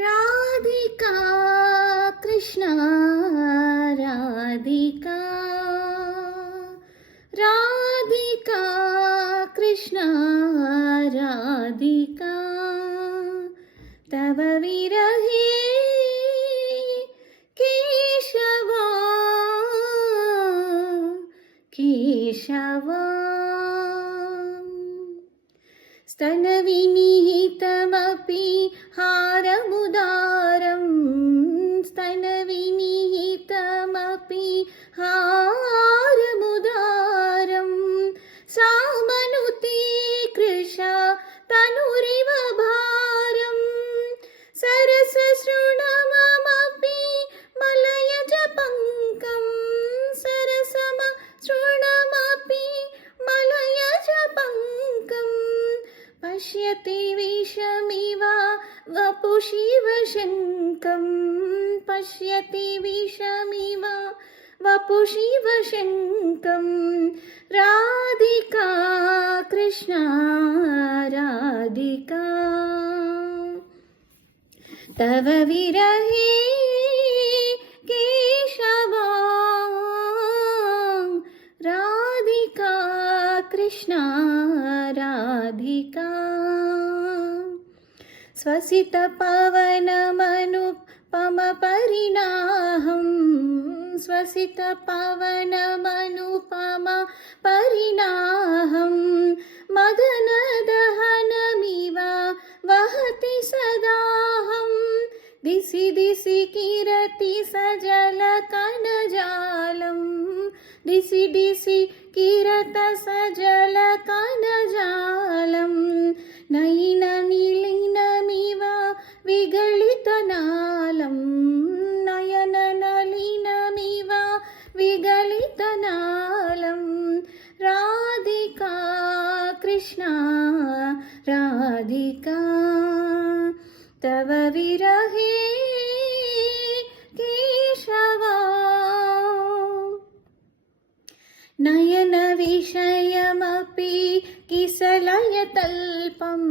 राधिका कृष्ण राधिका स्तनविनिहितमपि हारमुदारं पश्यति विषमिव वपुषिव शङ्कं पश्यति विषमिव वपुषिव शङ्कं राधिका कृष्ण राधिका तव विरहे स्वसितपवनमनुपमपरिणाहं स्वसितपवनमनुपम परिणाहं मदनदहनमिव वहति सदाहं। दिशि दिशि किरति सजलकनजालं दिशि दिशि किरत सजलकनजालं राधिका तव विरहे केशवा नयनविषयमपि किसलयतल्पं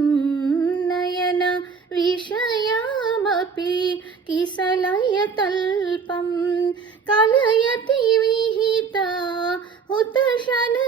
नयन विषयमपि किसलयतल्पं कलयति विहिता हुतशनविकल्पं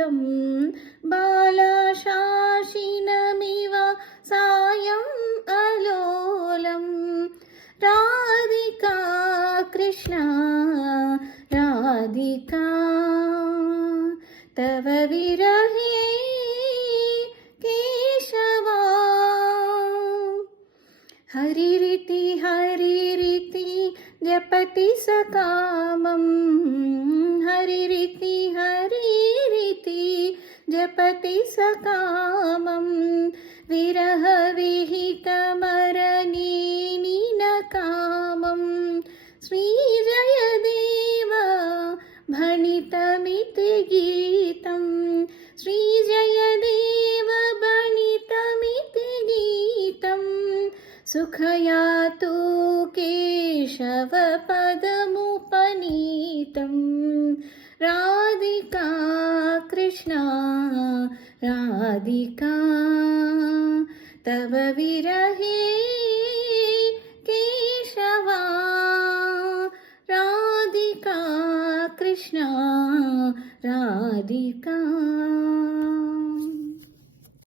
मलोलं बालाशाशिनमिव सायम् अलोलं राधिका कृष्ण राधिका तव विरहे केशवा। हरिरिति हरिरिति जपति सकामं हरिरिति जपति सकामं विरहविहितमरनीनिनकामं श्रीजयदेव भणितमिति गीतं श्रीजयदेव भणितमिति गीतं सुखयातु केशवपदमुपनीतं राधिका तव विरहे केशवा राधिका कृष्ण राधिका